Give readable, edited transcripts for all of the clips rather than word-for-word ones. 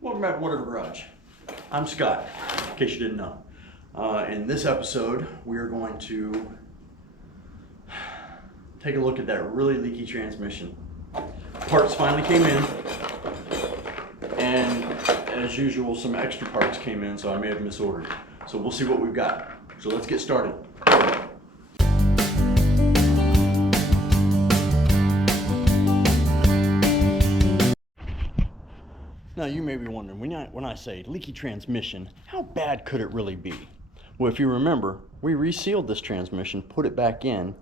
Welcome back to Wondershare Garage. I'm Scott, in case you didn't know. In this episode, we are going to take a look at that really leaky transmission. Parts finally came in, and as usual, some extra parts came in, so I may have misordered. So we'll see what we've got. So let's get started. Now you may be wondering, when I say leaky transmission, how bad could it really be? Well, if you remember, we resealed this transmission, put it back in,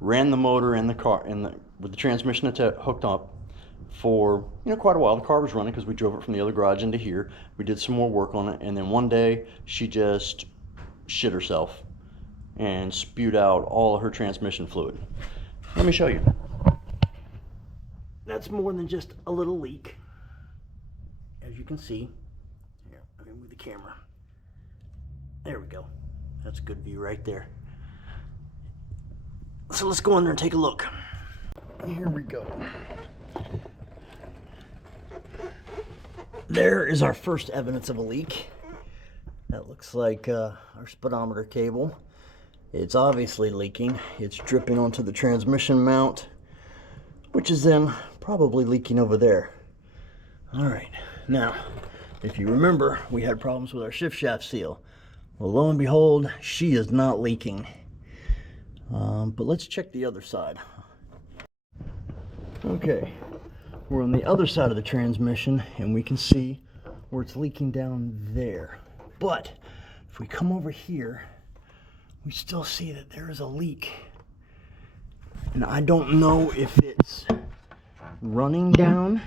ran the motor in the car with the transmission hooked up for quite a while. The car was running because we drove it from the other garage into here. We did some more work on it, and then one day she just shit herself and spewed out all of her transmission fluid. Let me show you. That's more than just a little leak. As you can see, here, let me move the camera. There we go. That's a good view right there. So let's go in there and take a look. Here we go. There is our first evidence of a leak. That looks like our speedometer cable. It's obviously leaking. It's dripping onto the transmission mount, which is then probably leaking over there. All right. Now, if you remember, we had problems with our shift shaft seal. Well, lo and behold, she is not leaking. But let's check the other side. Okay, we're on the other side of the transmission, and we can see where it's leaking down there. But if we come over here, we still see that there is a leak. And I don't know if it's running down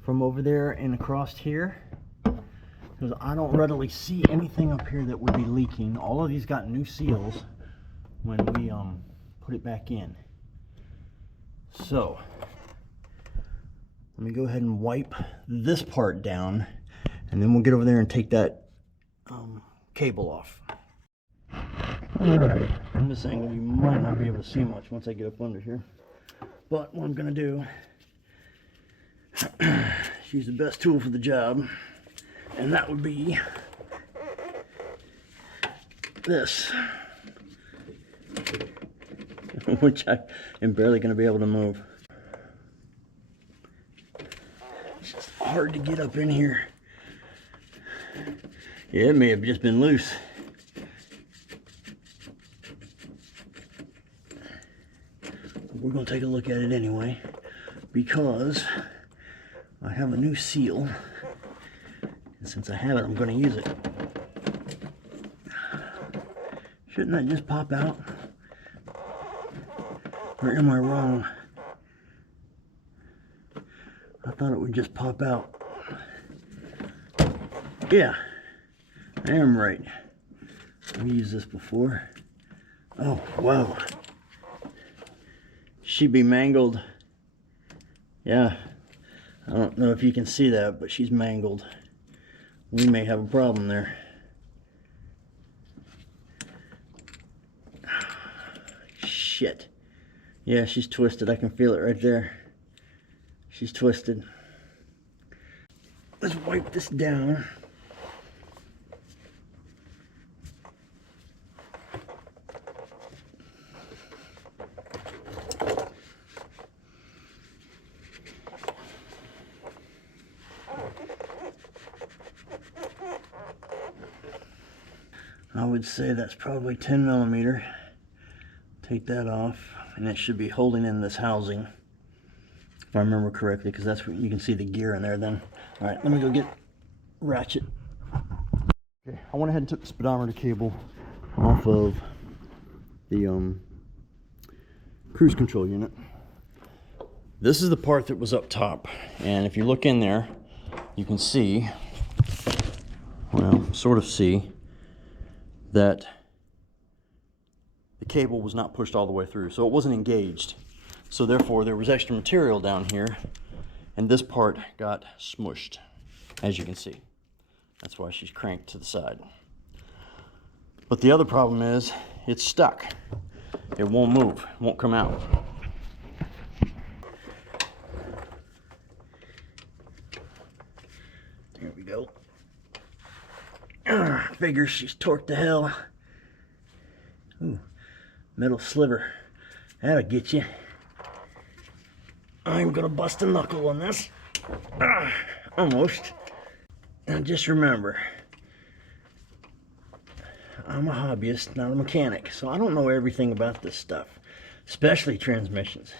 from over there and across here, because I don't readily see anything up here that would be leaking. All of these got new seals when we put it back in. So let me go ahead and wipe this part down, and then we'll get over there and take that cable off. Alright, from this angle you might not be able to see much once I get up under here, but what I'm going to do, use the best tool for the job, and that would be this, which I am barely going to be able to move. It's just hard to get up in here. Yeah, it may have just been loose. We're going to take a look at it anyway, because I have a new seal, and since I have it, I'm going to use it. Shouldn't that just pop out? Or am I wrong? I thought it would just pop out. Yeah, I am right. I've used this before. Oh, whoa. She'd be mangled. Yeah. I don't know if you can see that, but she's mangled. We may have a problem there. Shit. Yeah, she's twisted. I can feel it right there. She's twisted. Let's wipe this down. I would say that's probably 10 millimeter. Take that off, and it should be holding in this housing, if I remember correctly, because that's what you can see the gear in there then. All right, let me go get ratchet. Okay, I went ahead and took the speedometer cable off of the cruise control unit. This is the part that was up top, and if you look in there, you can see, well, sort of see, that the cable was not pushed all the way through, so it wasn't engaged. So therefore there was extra material down here, and this part got smushed, as you can see. That's why she's cranked to the side. But the other problem is it's stuck. It won't move, it won't come out. Here we go. Figures she's torqued to hell. Ooh, metal sliver. That'll get you. I'm gonna bust a knuckle on this. Almost. Now just remember, I'm a hobbyist, not a mechanic, so I don't know everything about this stuff, especially transmissions.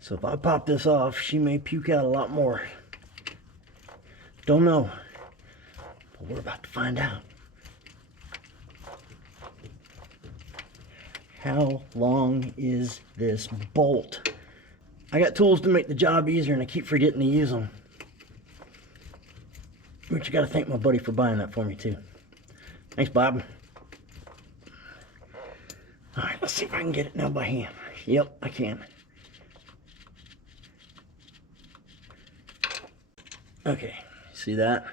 So if I pop this off, she may puke out a lot more. Don't know, but we're about to find out. How long is this bolt? I got tools to make the job easier and I keep forgetting to use them. But you gotta thank my buddy for buying that for me too. Thanks, Bob. Alright, let's see if I can get it now by hand. Yep, I can. Okay, see that?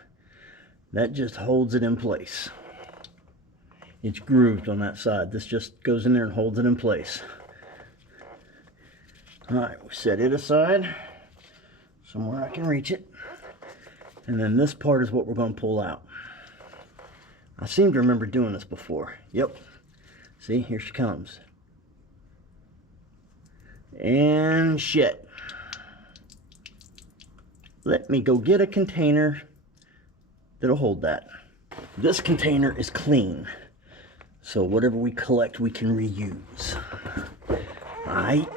That just holds it in place. It's grooved on that side. This just goes in there and holds it in place. Alright, we set it aside somewhere I can reach it. And then this part is what we're going to pull out. I seem to remember doing this before. Yep. See, here she comes. And shit. Let me go get a container that'll hold that. This container is clean, so whatever we collect we can reuse. Alright.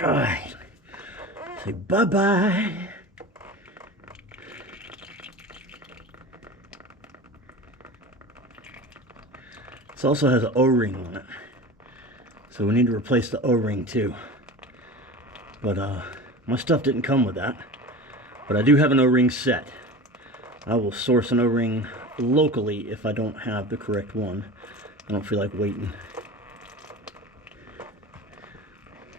Alright. Say bye-bye. This also has an O-ring on it, so we need to replace the O-ring too. But my stuff didn't come with that, but I do have an O-ring set. I will source an O-ring locally if I don't have the correct one. I don't feel like waiting.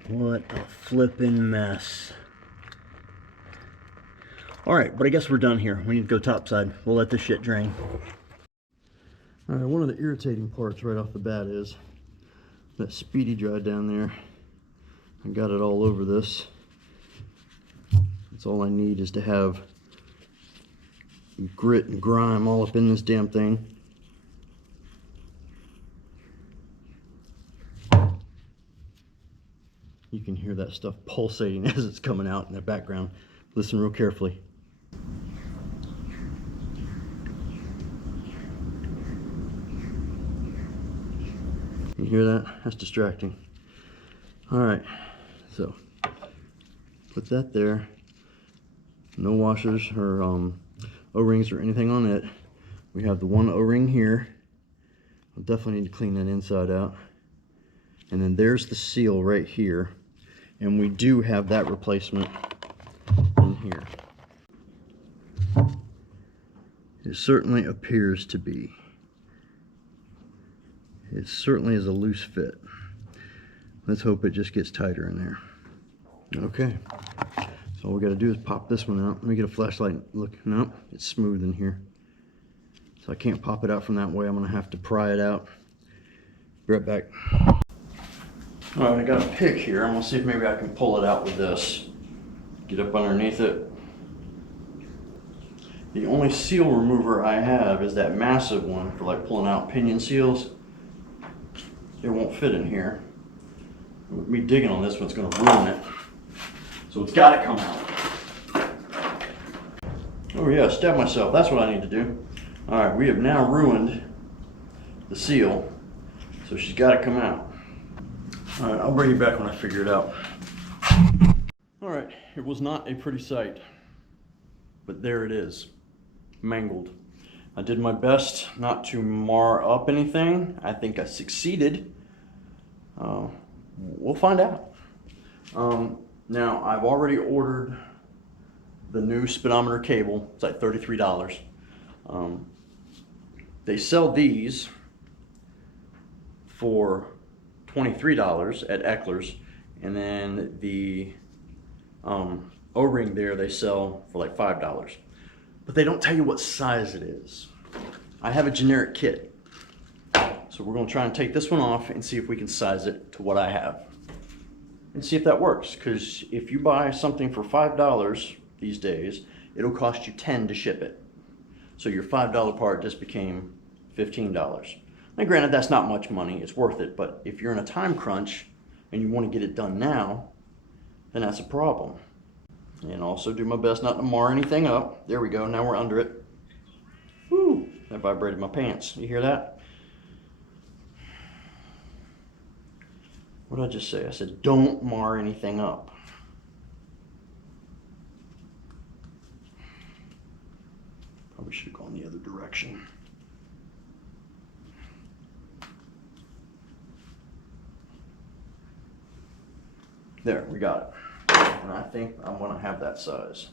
What a flippin' mess. Alright, but I guess we're done here. We need to go topside. We'll let this shit drain. Alright, one of the irritating parts right off the bat is that speedy dry down there. I got it all over this. That's all I need is to have grit and grime all up in this damn thing. You can hear that stuff pulsating as it's coming out in the background. Listen real carefully. You hear that? That's distracting. Alright, so put that there. No washers or O-rings or anything on it. We have the one O-ring here. I'll definitely need to clean that inside out. And then there's the seal right here. And we do have that replacement in here. It certainly appears to be. It certainly is a loose fit. Let's hope it just gets tighter in there. Okay. So all we got to do is pop this one out. Let me get a flashlight. Look, no, it's smooth in here. So I can't pop it out from that way. I'm going to have to pry it out. Be right back. Alright, I got a pick here. I'm going to see if maybe I can pull it out with this. Get up underneath it. The only seal remover I have is that massive one for like pulling out pinion seals. It won't fit in here. Me digging on this one's going to ruin it. So it's got to come out. Oh yeah, stab myself. That's what I need to do. Alright, we have now ruined the seal. So she's got to come out. Alright, I'll bring you back when I figure it out. Alright, it was not a pretty sight. But there it is. Mangled. I did my best not to mar up anything. I think I succeeded. We'll find out. Now, I've already ordered the new speedometer cable. It's like $33. They sell these for $23 at Eckler's, and then the O-ring there they sell for like $5. But they don't tell you what size it is. I have a generic kit. So we're going to try and take this one off and see if we can size it to what I have. And see if that works. Because if you buy something for $5 these days, it'll cost you $10 to ship it. So your $5 part just became $15. Now granted, that's not much money, it's worth it, but if you're in a time crunch and you want to get it done now, then that's a problem. And also do my best not to mar anything up. There we go, now we're under it. Woo, that vibrated my pants. You hear that? What did I just say? I said don't mar anything up. Probably should have gone the other direction. There, we got it. And I think I'm gonna have that size.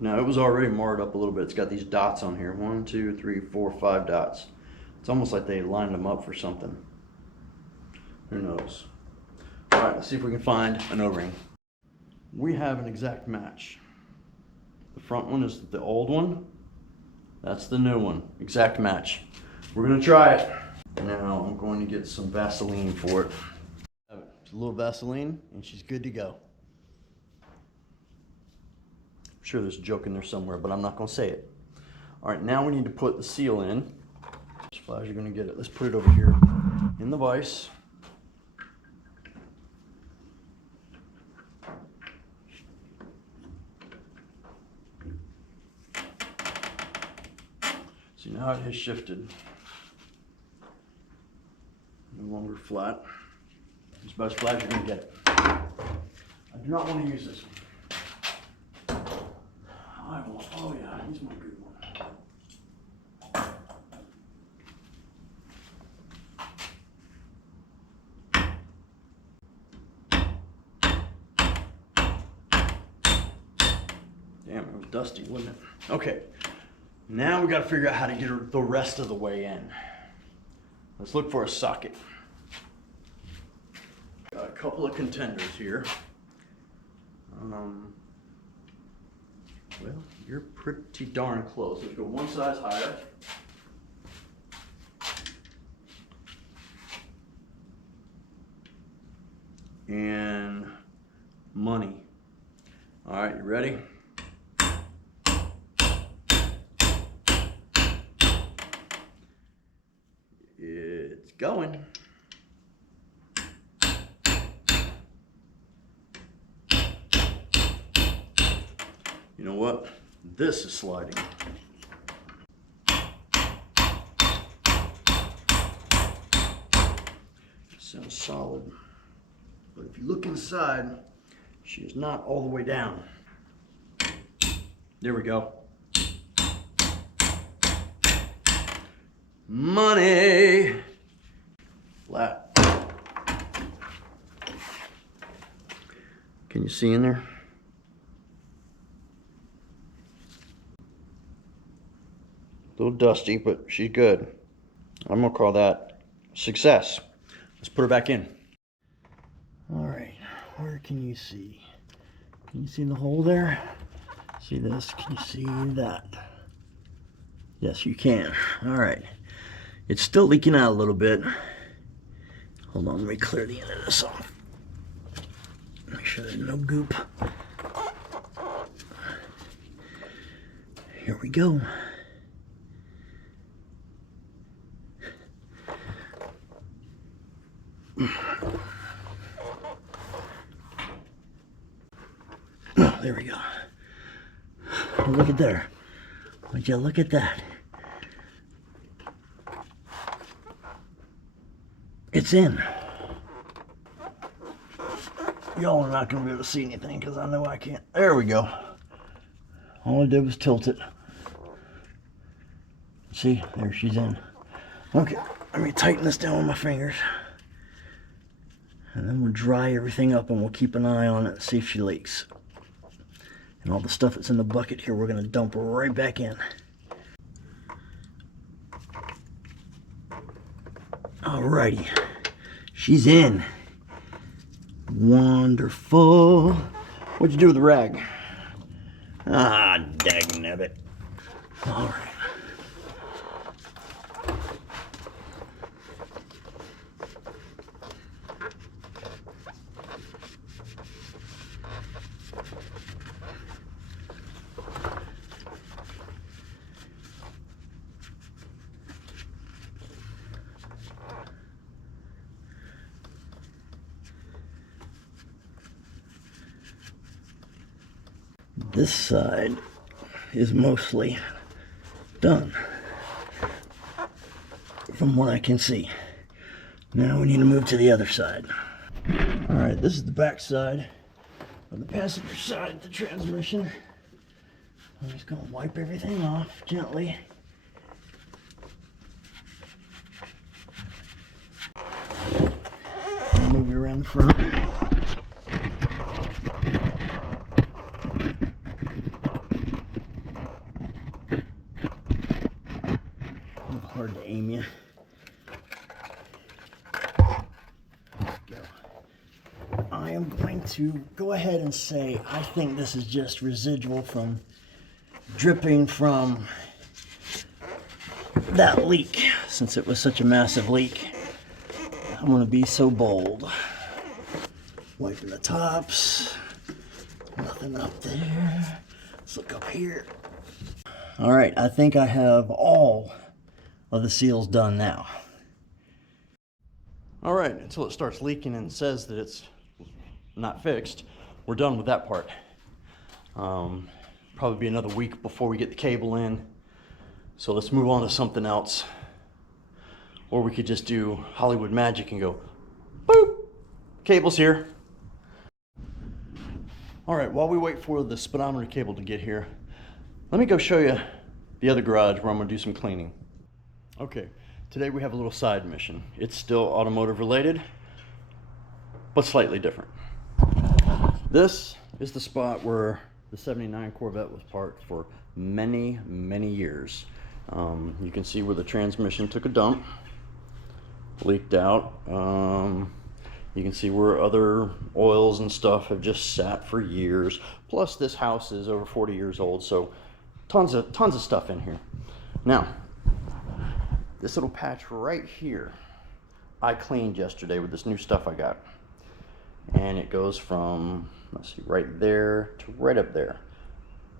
Now it was already marred up a little bit. It's got these dots on here. 1, 2, 3, 4, 5 dots. It's almost like they lined them up for something. Who knows? All right, let's see if we can find an O-ring. We have an exact match. The front one is the old one. That's the new one. Exact match. We're gonna try it. Now I'm going to get some Vaseline for it. It's a little Vaseline and she's good to go. I'm sure there's a joke in there somewhere, but I'm not gonna say it. All right, now we need to put the seal in. As far as you're gonna get it, let's put it over here in the vise. See, now it has shifted. No longer flat. It's about as flat as you're going to get it. I do not want to use this one. Oh yeah, he's my good one. Damn, it was dusty, wasn't it? Okay. Now we got to figure out how to get the rest of the way in. Let's look for a socket. Got a couple of contenders here. Well, you're pretty darn close. Let's go one size higher. And money. All right, you ready? It's going. You know what? This is sliding. Sounds solid. But if you look inside, she is not all the way down. There we go. Money. Flat. Can you see in there? A little dusty, but she's good. I'm gonna call that success. Let's put her back in. All right, where can you see? Can you see the hole there? See this? Can you see that? Yes, you can. All right. It's still leaking out a little bit. Hold on, let me clear the end of this off. Make sure there's no goop. Here we go. Oh, there we go. Oh, look at there. Would you look at that? It's in. Y'all are not going to be able to see anything because I know I can't. There we go. All I did was tilt it. See, there she's in. Okay, let me tighten this down with my fingers. And then we'll dry everything up and we'll keep an eye on it and see if she leaks. And all the stuff that's in the bucket here, we're going to dump right back in. Alrighty, she's in. Wonderful. What'd you do with the rag? Ah, dagnabbit. Alright. this side is mostly done from what I can see. Now we need to move to the other side. All right, this is the back side of the passenger side of the transmission. I'm just going to wipe everything off gently. Move you around the front. A little hard to aim you. I am going to go ahead and say I think this is just residual from dripping from that leak, since it was such a massive leak. I'm going to be so bold. Wiping the tops. Nothing up there. Let's look up here. All right, I think I have all of the seals done now. All right, until it starts leaking and says that it's not fixed, we're done with that part. Probably be another week before we get the cable in. So let's move on to something else. Or we could just do Hollywood magic and go, boop, cable's here. All right, while we wait for the speedometer cable to get here, let me go show you the other garage where I'm gonna do some cleaning. Okay, today we have a little side mission. It's still automotive related, but slightly different. This is the spot where the '79 Corvette was parked for many, many years. You can see where the transmission took a dump, leaked out. You can see where other oils and stuff have just sat for years. Plus this house is over 40 years old, so tons of stuff in here. Now, this little patch right here, I cleaned yesterday with this new stuff I got. And it goes from, let's see, right there to right up there.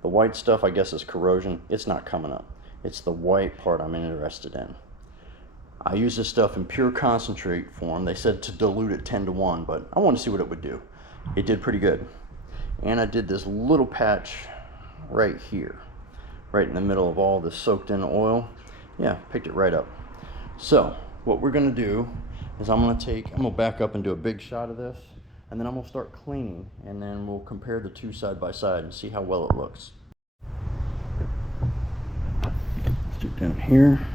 The white stuff, I guess, is corrosion. It's not coming up. It's the white part I'm interested in. I use this stuff in pure concentrate form. They said to dilute it 10-to-1, but I want to see what it would do. It did pretty good. And I did this little patch right here, right in the middle of all this soaked in oil. Yeah, picked it right up. So what we're gonna do is I'm gonna back up and do a big shot of this, and then I'm gonna start cleaning, and then we'll compare the two side by side and see how well it looks. Let's do it down here.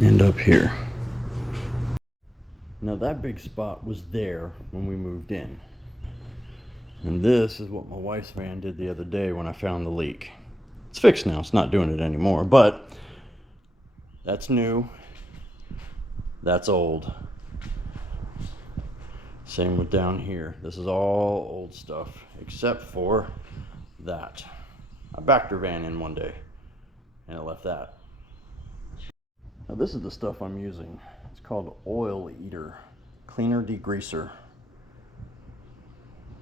And up here. Now that big spot was there when we moved in. And this is what my wife's van did the other day when I found the leak. It's fixed now, it's not doing it anymore, but that's new, that's old. Same with down here. This is all old stuff, except for that. I backed her van in one day, and it left that. Now this is the stuff I'm using. It's called Oil Eater Cleaner Degreaser.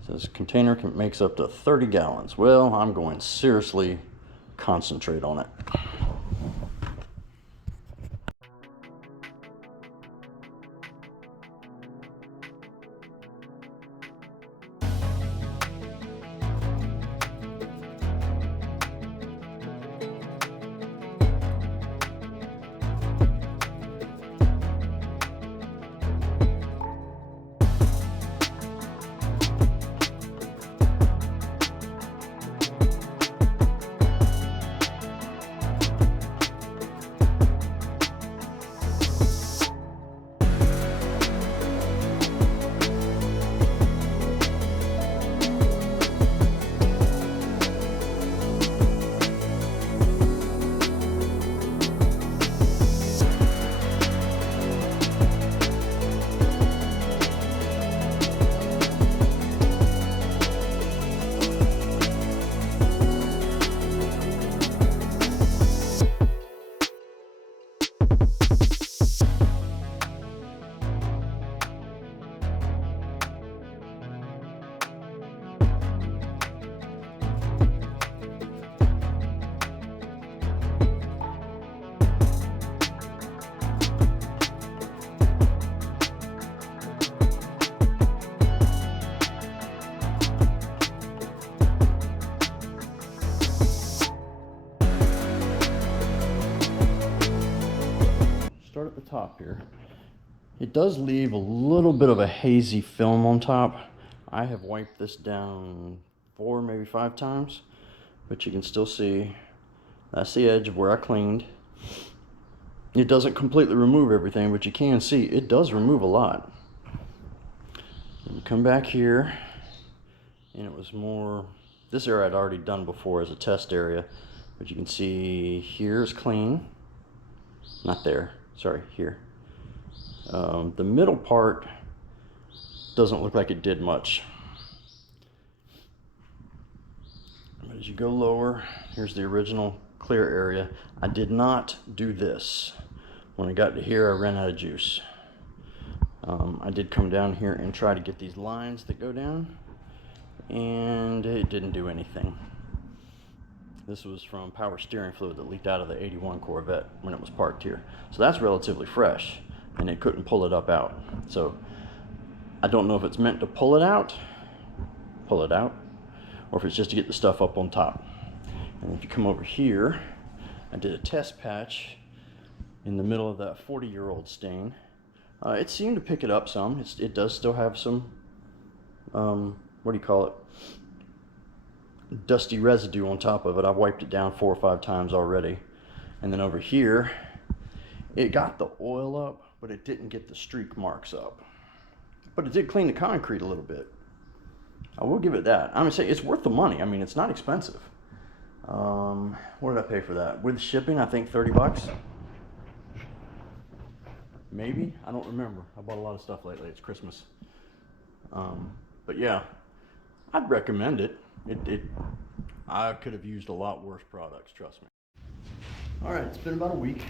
It says container makes up to 30 gallons. Well, I'm going seriously concentrate on it. top here. It does leave a little bit of a hazy film on top. I have wiped this down 4, maybe 5 times, but you can still see that's the edge of where I cleaned. It doesn't completely remove everything, but you can see it does remove a lot. And you come back here, and it was more, this area I'd already done before as a test area, but you can see here's clean. Not there, sorry, here. The middle part doesn't look like it did much. But as you go lower, here's the original clear area. I did not do this. When I got to here, I ran out of juice. I did come down here and try to get these lines that go down, and it didn't do anything. This was from power steering fluid that leaked out of the 81 Corvette when it was parked here. So that's relatively fresh, and it couldn't pull it up out. So I don't know if it's meant to pull it out, or if it's just to get the stuff up on top. And if you come over here, I did a test patch in the middle of that 40-year-old stain. It seemed to pick it up some. It does still have some, what do you call it? Dusty residue on top of it. I've wiped it down 4 or 5 times already. And then over here, it got the oil up, but it didn't get the streak marks up. But it did clean the concrete a little bit. I will give it that. I'm gonna say it's worth the money. I mean, it's not expensive. What did I pay for that? With shipping, I think 30 bucks. Maybe, I don't remember. I bought a lot of stuff lately. It's Christmas. But yeah, I'd recommend it. I could have used a lot worse products, trust me. All right, it's been about a week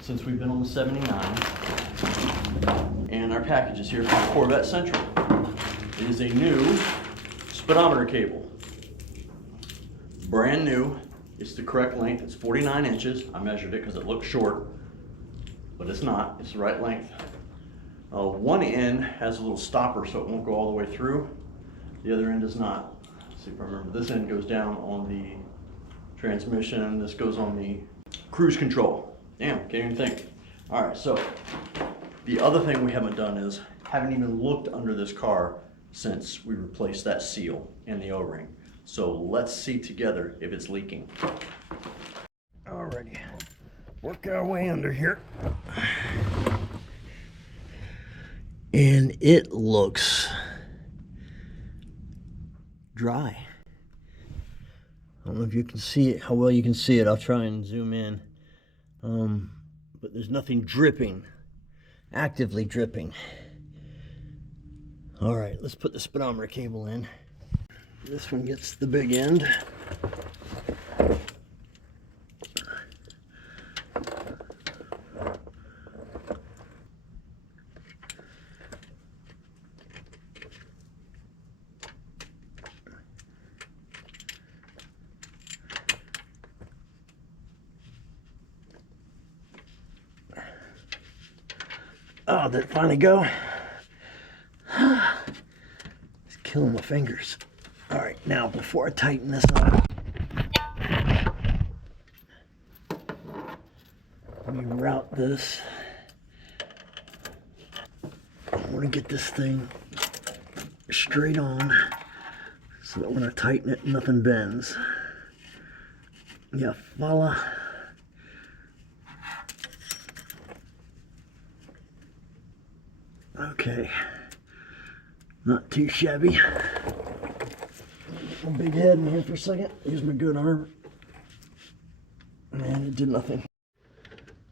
since we've been on the 79, and our package is here from Corvette Central. It is a new speedometer cable. Brand new. It's the correct length. It's 49 inches. I measured it because it looked short, but it's not. It's the right length. One end has a little stopper so it won't go all the way through. The other end does not. See if I remember. This end goes down on the transmission. This goes on the cruise control. Damn, can't even think. All right, so the other thing we haven't done is haven't even looked under this car since we replaced that seal in the O-ring. So let's see together if it's leaking. Alrighty, work our way under here. And it looks dry. I don't know if you can see it, how well you can see it. I'll try and zoom in. But there's nothing dripping, actively dripping. All right, let's put the speedometer cable in. This one gets the big end. Oh, did it finally go? It's killing my fingers. All right, now before I tighten this up, let me route this. I want to get this thing straight on so that when I tighten it, nothing bends. Yeah, voila. Okay, not too shabby. A big head in here for a second. Use my good arm. And it did nothing.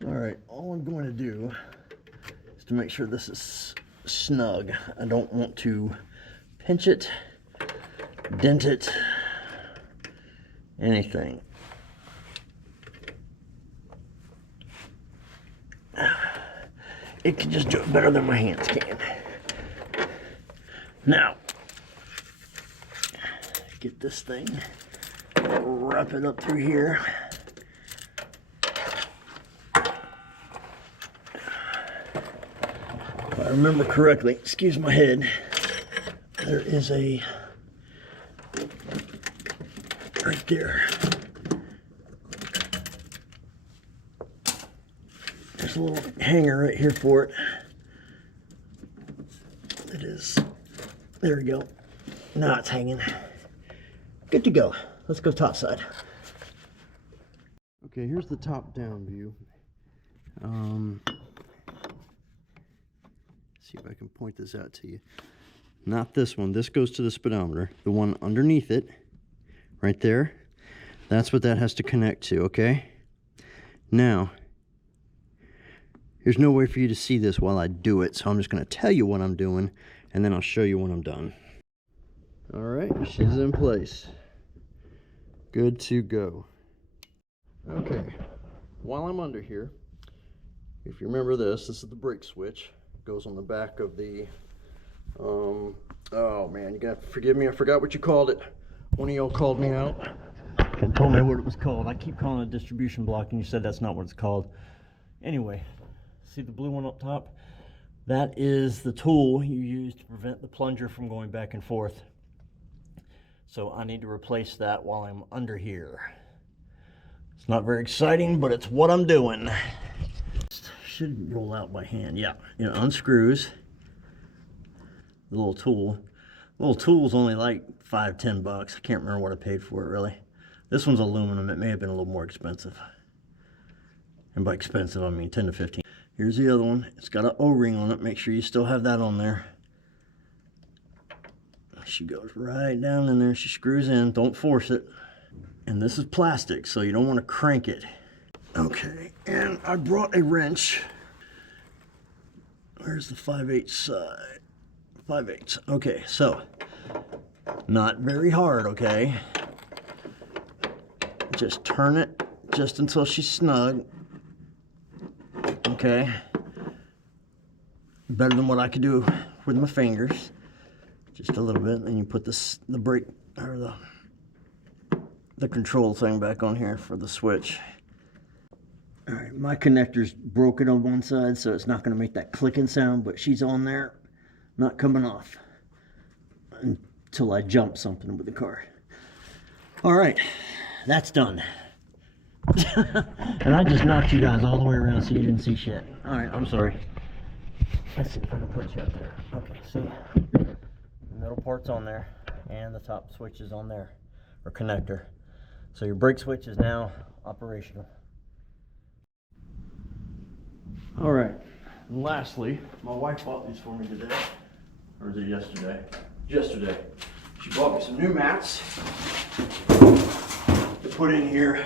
Alright, all I'm going to do is to make sure this is snug. I don't want to pinch it, dent it, anything. It can just do it better than my hands can. Now, get this thing, wrap it up through here. If I remember correctly, excuse my head, there is a, right there. There's there's a little hanger right here for it. It is. There we go. Now it's hanging. Good to go. Let's go top side. Okay, here's the top down view. See if I can point this out to you. Not this one. This goes to the speedometer. The one underneath it, right there, that's what that has to connect to, okay? Now, there's no way for you to see this while I do it, so I'm just going to tell you what I'm doing, and then I'll show you when I'm done. All right, she's in place. Good to go. Okay, while I'm under here, if you remember this is the brake switch. It goes on the back of the, oh man, you got to forgive me, I forgot what you called it. One of y'all called me out and told me what it was called. I keep calling it a distribution block, and you said that's not what it's called. Anyway, see the blue one up top? That is the tool you use to prevent the plunger from going back and forth. So I need to replace that while I'm under here. It's not very exciting, but it's what I'm doing. Should roll out by hand. Yeah, you know, unscrews the little tool. The little tool's only like $5–10 bucks. I can't remember what I paid for it really. This one's aluminum. It may have been a little more expensive. And by expensive, I mean 10 to 15. Here's the other one. It's got an O-ring on it. Make sure you still have that on there. She goes right down in there. She screws in. Don't force it. And this is plastic, so you don't want to crank it. Okay, and I brought a wrench. Where's the 5/8 side? 5/8. Okay, so not very hard, okay? Just turn it just until she's snug. Okay. Better than what I could do with my fingers. Just a little bit, and you put the brake or the control thing back on here for the switch. All right, my connector's broken on one side, so it's not going to make that clicking sound, but she's on there, not coming off until I jump something with the car. All right, that's done. And I just knocked you guys all the way around so you didn't see shit. All right, I'm sorry. Let's see if I can put you up there. Okay, see, the middle part's on there, and the top switch is on there, or connector. So your brake switch is now operational. All right, and lastly, my wife bought these for me today, or was it yesterday? Yesterday. She bought me some new mats to put in here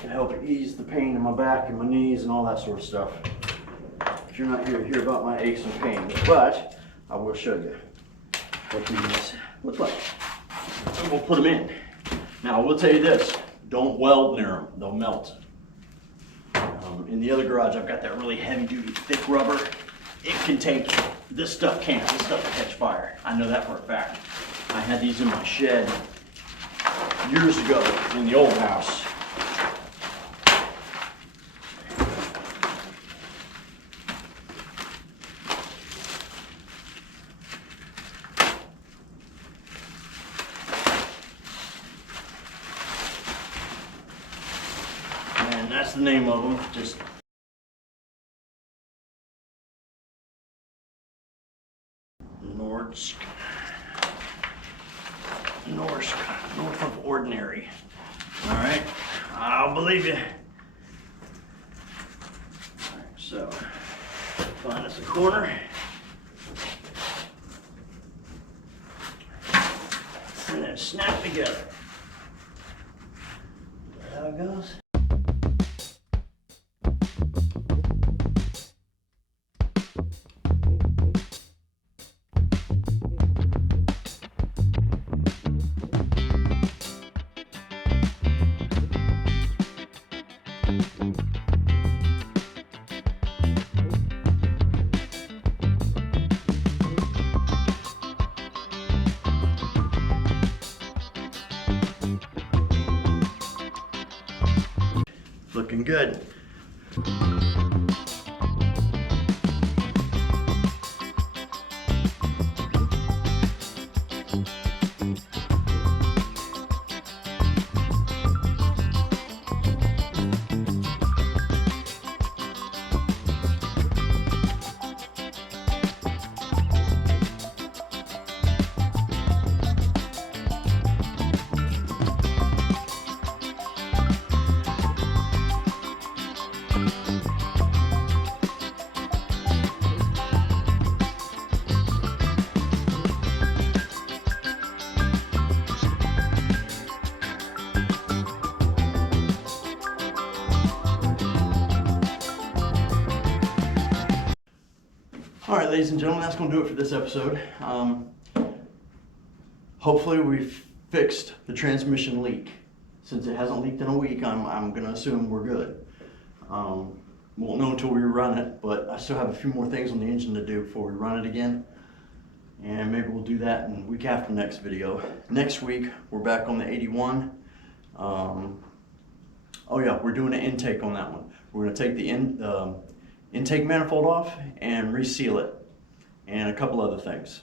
to help ease the pain in my back and my knees and all that sort of stuff. But you're not here to hear about my aches and pains, but I will show you what these look like. And we'll put them in. Now I will tell you this, don't weld near them, they'll melt. In the other garage I've got that really heavy duty thick rubber. It can take, this stuff can't, this stuff will catch fire. I know that for a fact. I had these in my shed years ago in the old house. That's the name of them. Just North of Ordinary. All right, I'll believe you. All right, so find us a corner. And then snap together. There how it goes. Looking good. right, ladies and gentlemen, that's going to do it for this episode. Hopefully we've fixed the transmission leak. Since it hasn't leaked in a week, I'm going to assume we're good. Won't know until we run it, but I still have a few more things on the engine to do before we run it again. And maybe we'll do that in the week after next video. Next week, we're back on the 81. Oh yeah, we're doing an intake on that one. We're going to take the intake manifold off and reseal it, and a couple other things.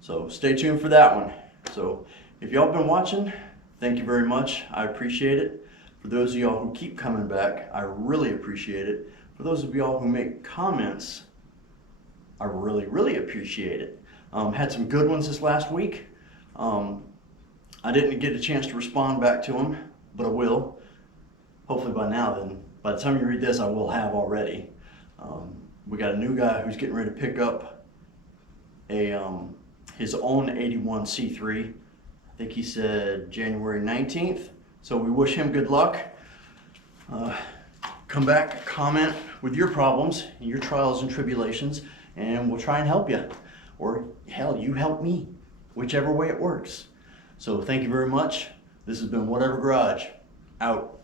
So stay tuned for that one. So if y'all been watching, thank you very much. I appreciate it. For those of y'all who keep coming back, I really appreciate it. For those of y'all who make comments, I really appreciate it. Had some good ones this last week. I didn't get a chance to respond back to them, but I will. Hopefully by now then. By the time you read this, I will have already. We got a new guy who's getting ready to pick up his own 81 C3. I think he said January 19th. So we wish him good luck. Come back, comment with your problems, your trials and tribulations, and we'll try and help you. Or hell, you help me, whichever way it works. So thank you very much. This has been Whatever Garage, out.